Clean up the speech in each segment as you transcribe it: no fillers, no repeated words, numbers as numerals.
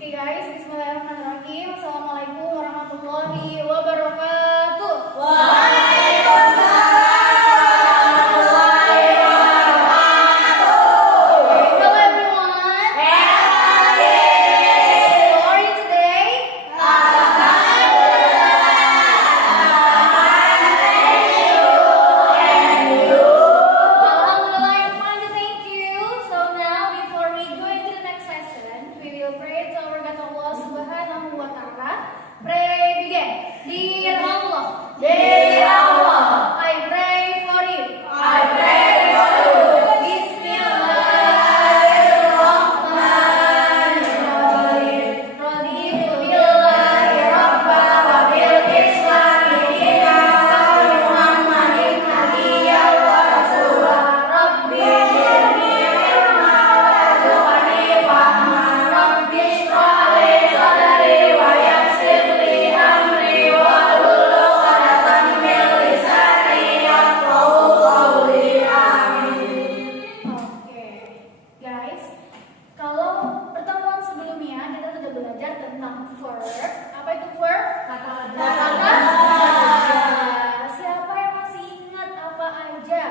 Oke guys, bismillahirrahmanirrahim. Assalamualaikum warahmatullahi wabarakatuh. Waalaikumsalam warahmatullahi wabarakatuh. Hello everyone. How are you today? Alhamdulillah, I'm fine, thank you. So now, before we go into the next session, we will pray to our God Allah Subhanahu wa Ta'ala. Pray begin. Dear Allah, I pray for you. Bismillahirrahmanirrahim. Raditu billahi rabba wa bil islami dinan wa Muhammadin nabiyyan wa rasula. Rabbi zidni ilma warzuqni fahma. Rabbi shrah li sadri wa yassir li amri wahlul 'uqdatam min lisani yafqahu qawli. Amin. Oke, guys, kalau pertemuan sebelumnya kita sudah belajar tentang verb. Apa itu verb? Kata kerja. Siapa yang masih ingat apa aja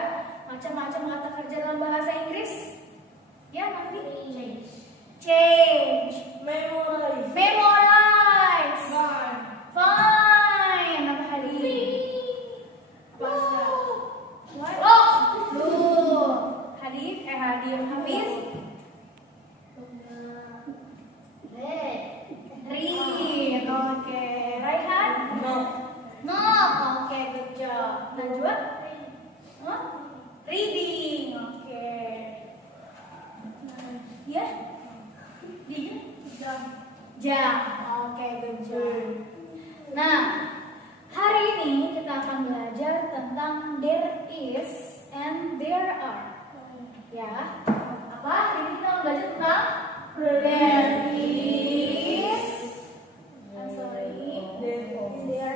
macam-macam kata kerja dalam bahasa Inggris? Ya, Nafi? Change. Memorize. Fine. Apa Hadi? Apa Asda? Look. Hadi, Hafiz? Read. Oke. Raihan? No. Oke, good job. Najwa? Huh? Reading. Oke. Ya? Dia? Jam. Oke, good job. Nah, hari ini kita akan belajar tentang there is and there are. Ya, apa? Hari ini kita akan belajar tentang there is. I'm sorry. There is and there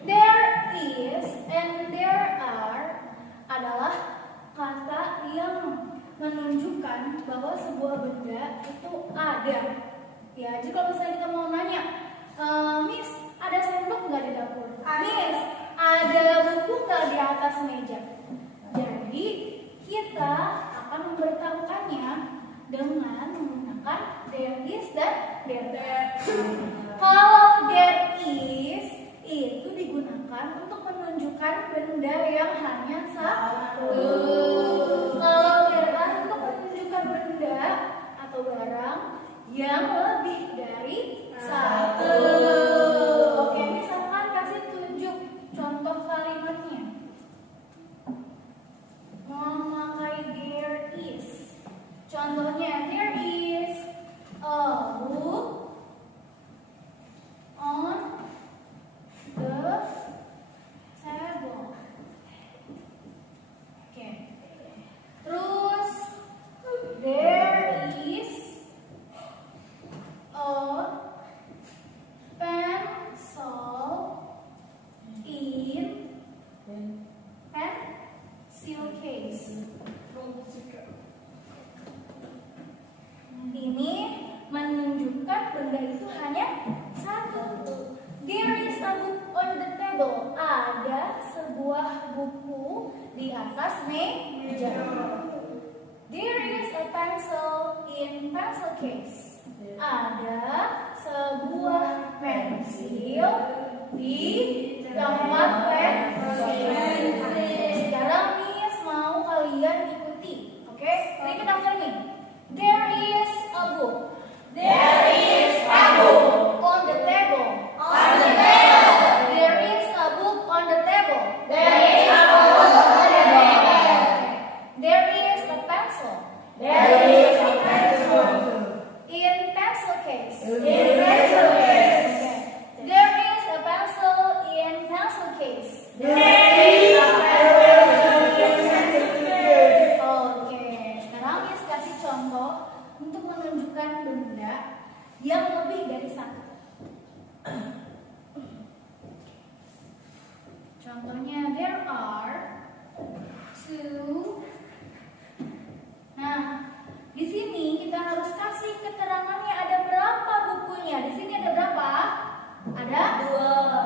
There is and there are adalah kata yang menunjukkan bahwa sebuah benda itu ada. Ya, jadi kalau misalnya kita mau nanya, Miss, ada sendok nggak di dapur? Miss, ada buku nggak di atas meja? Jadi kita akan memberitahukannya dengan menggunakan there is dan there. Kalau there is itu digunakan untuk menunjukkan benda yang hanya satu. Kalau there are untuk menunjukkan benda atau barang yang lebih dari satu. Oke, misalkan kasih tunjuk contoh kalimatnya. Memakai there is. Contohnya, there is a book on the table. Oke. Terus there is a pencil in pencil case. Ini menunjukkan benda itu hanya satu. There is a book on the table. Ada sebuah buku di atas meja. There is a pencil in pencil case. Ada sebuah pensil di tempat pensil. Sekarang Miss mau kalian ikuti. Oke? Repeat after me. There is a book. There is a book On the table. on the table. There is a book on the table. There is a book on the table. There is a pencil There is a pencil in pencil case. in pencil case. There is a pencil in pencil case. There is a pencil in pencil case. Oke, sekarang Miss kasih contoh untuk menunjukkan benda Contohnya there are two. Nah, di sini kita harus kasih keterangannya ada berapa bukunya. Di sini ada berapa? Ada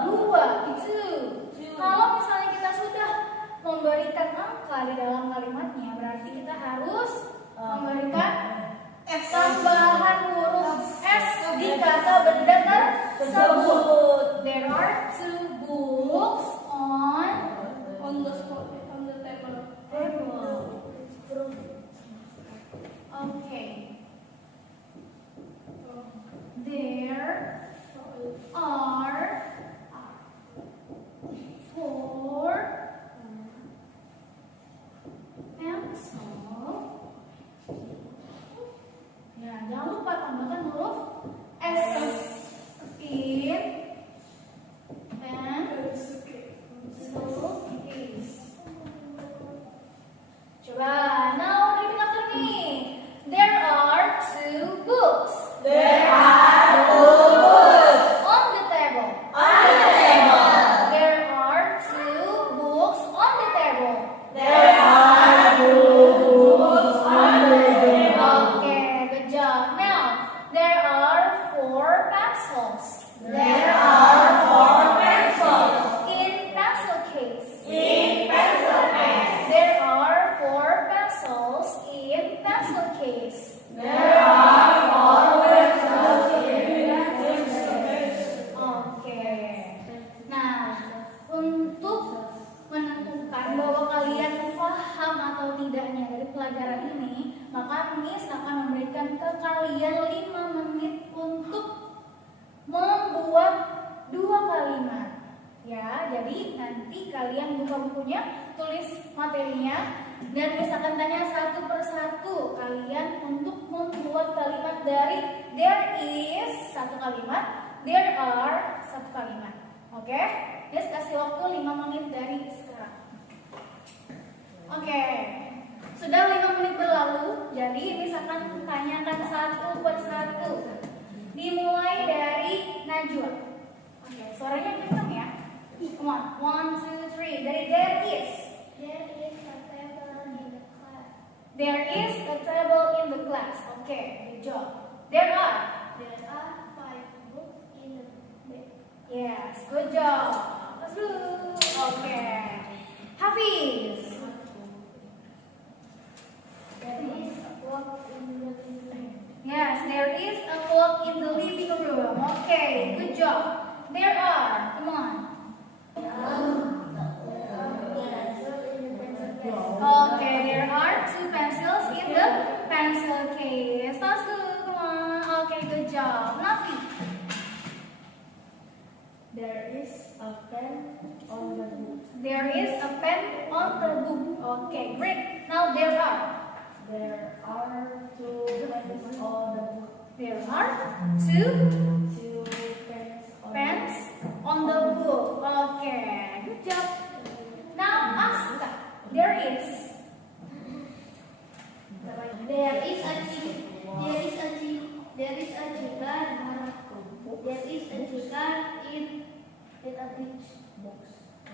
dua. Two. Kalau misalnya kita sudah memberikan angka di dalam kalimatnya, berarti kita harus memberikan tambahan huruf S di kata benda tersebut. There are two books on the table. Okay. There are four pencil. Ya, jangan lupa tambahkan huruf S in pencil case. Coba, now repeat after me. There are two books. There are two books On the table. on the table. There are two books on the table. There are two books on the table. Okay, good job. Now, there are four pencils. There are four pencils In pencil case. in pencil case. There are four pencils in pencil case. There are four pencils in pencil case. Oke. Nah, untuk menentukan bahwa kalian paham atau tidaknya dari pelajaran ini, maka Miss akan memberikan ke kalian 5 menit untuk membuat 2 kalimat. Ya, jadi nanti kalian buka bukunya, tulis materinya, dan Miss akan tanya satu persatu kalian untuk membuat kalimat dari there is satu kalimat, there are satu kalimat. Oke? Miss kasih waktu 5 menit dari sekarang. Oke. Sudah 5 menit berlalu, jadi Miss akan tanyakan satu persatu. Dimulai dari Najwa. Oke, suaranya kencang ya. Come on, 1, 2, 3. Dari there is. There is a table in the class. There is a table in the class. Oke, good job. There are. There are 5 books in the bed. Yes, good job. Let's do. Oke. Hafiz. There is a clock in the living room. Yes, there is a clock in the living room. Okay, good job. There are. Come on. Okay, there are 2 pencils in the pencil case. That's good. Come on. Okay, good job. Nafi. There is a pen on the book. There is a pen on the book. Okay, great. Now there are. There are 2 pens on the book. There are 2 2 pens on pens on the book. Okay, good job. Now Aska. There is. There is a chicken. There is a chicken. There is a chicken. There is a chicken in a beach box.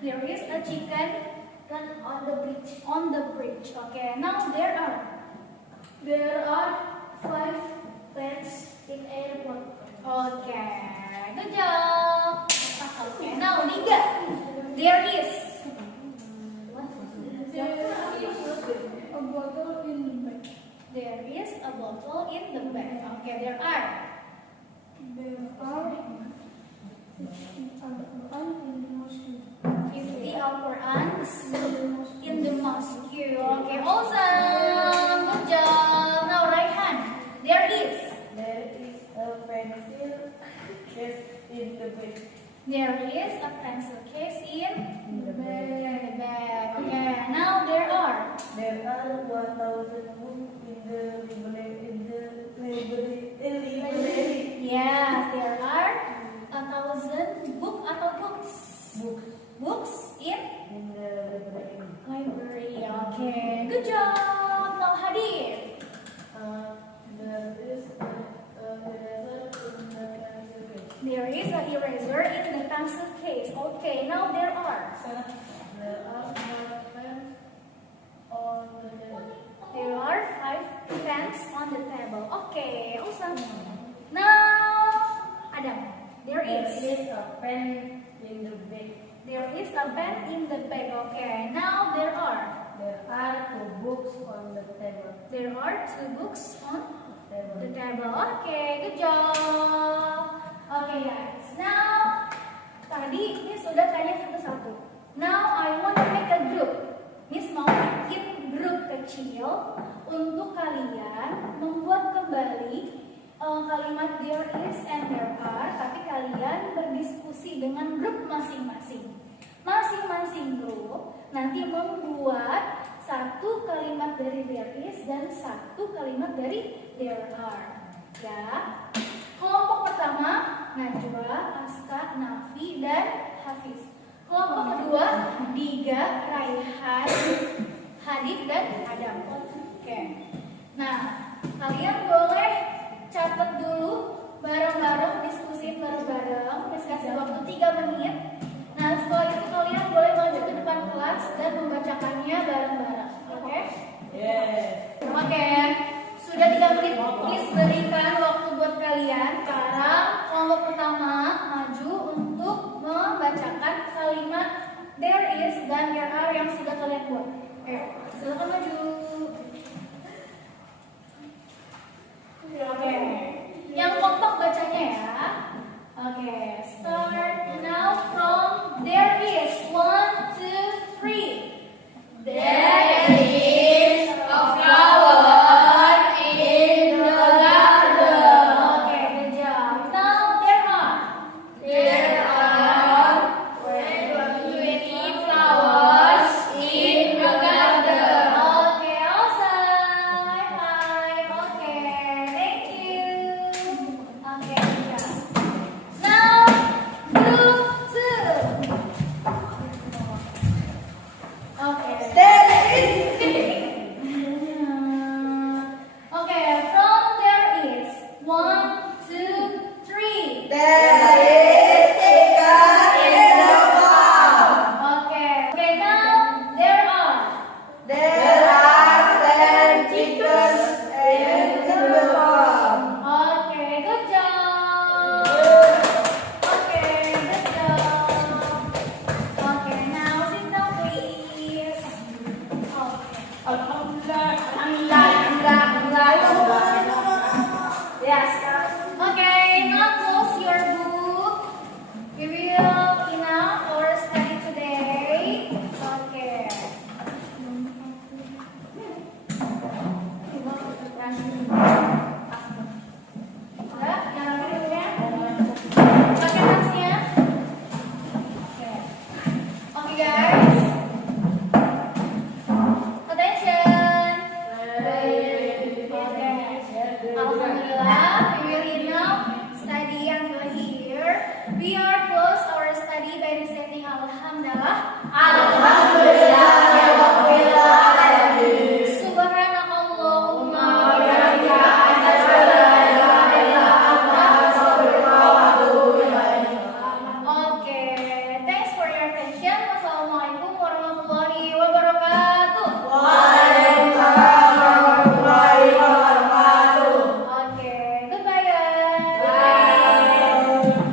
There is a chicken On the beach. on the bridge. Okay, now there are. There are 5 pens in airport. Okay, good job. Okay, now Niga. There is. A bottle in the bag. There is a bottle in the bag. Okay, there are. There are 50 Al-Qur'ans in the mosque. Okay, awesome. Good job. Now Raihan. There is. There is a pencil case in the bed. There is a pencil case in The the bag. Okay, now there are. There are 1,000 books in the library. Yes, there are 1,000 book atau books. Books in In the library. library. Okay, good job. Now Hadir. There is a eraser in the pencil case. There is an eraser in the pencil case. Okay, now there are. There are 5 pens on the table. There are 5 pens on the table. Okay, awesome. Now, Adam, there is a pen in the bag. a pen in the bag. Okay, now there are There are 2 books on the table. 2 books on the Table. table. Okay, good job. Okay guys, now tadi Miss sudah tanya satu-satu. Now I want to make a group. Miss mau bikin grup kecil untuk kalian membuat kembali kalimat there is and there are, tapi kalian berdiskusi dengan grup masing-masing. Masing-masing grup nanti membuat 1 kalimat dari there is dan 1 kalimat dari there are. Ya. Kelompok pertama Najwa, Aska, Nafi, dan Hafiz. Kelompok kedua Diga, Raihan, Hadif, dan Adam. Oke. Nah, kalian boleh catat dulu bareng-bareng, diskusi bareng-bareng. Miss kasih waktu 3 menit. Nah, setelah itu kalian boleh maju ke depan kelas dan membacakannya bareng-bareng. Oke? Oke. Sudah 3 menit, Miss berikan waktu buat kalian. Sekarang kelompok pertama maju untuk membacakan kalimat there is dan there are yang sudah kalian buat. Oke, silakan maju. Oke, yang kompak bacanya ya. Oke, start now from there is 1, 2, 3. There is a flower in the garden. Okay, good job. Now there are 20 flowers in the garden. Okay, awesome. High five. Okay, thank you. Okay, good job. Now group 2. Okay. Okay, from there is 1, 2, 3. Okay. Okay, now there are. Okay, good job. Okay, good job. Okay, now sit down, please. Yes. Okay, now close your book. We will enough for study today. Okay. Udah, yang rapi dulunya. Pakai tasnya. Oke. Oke guys.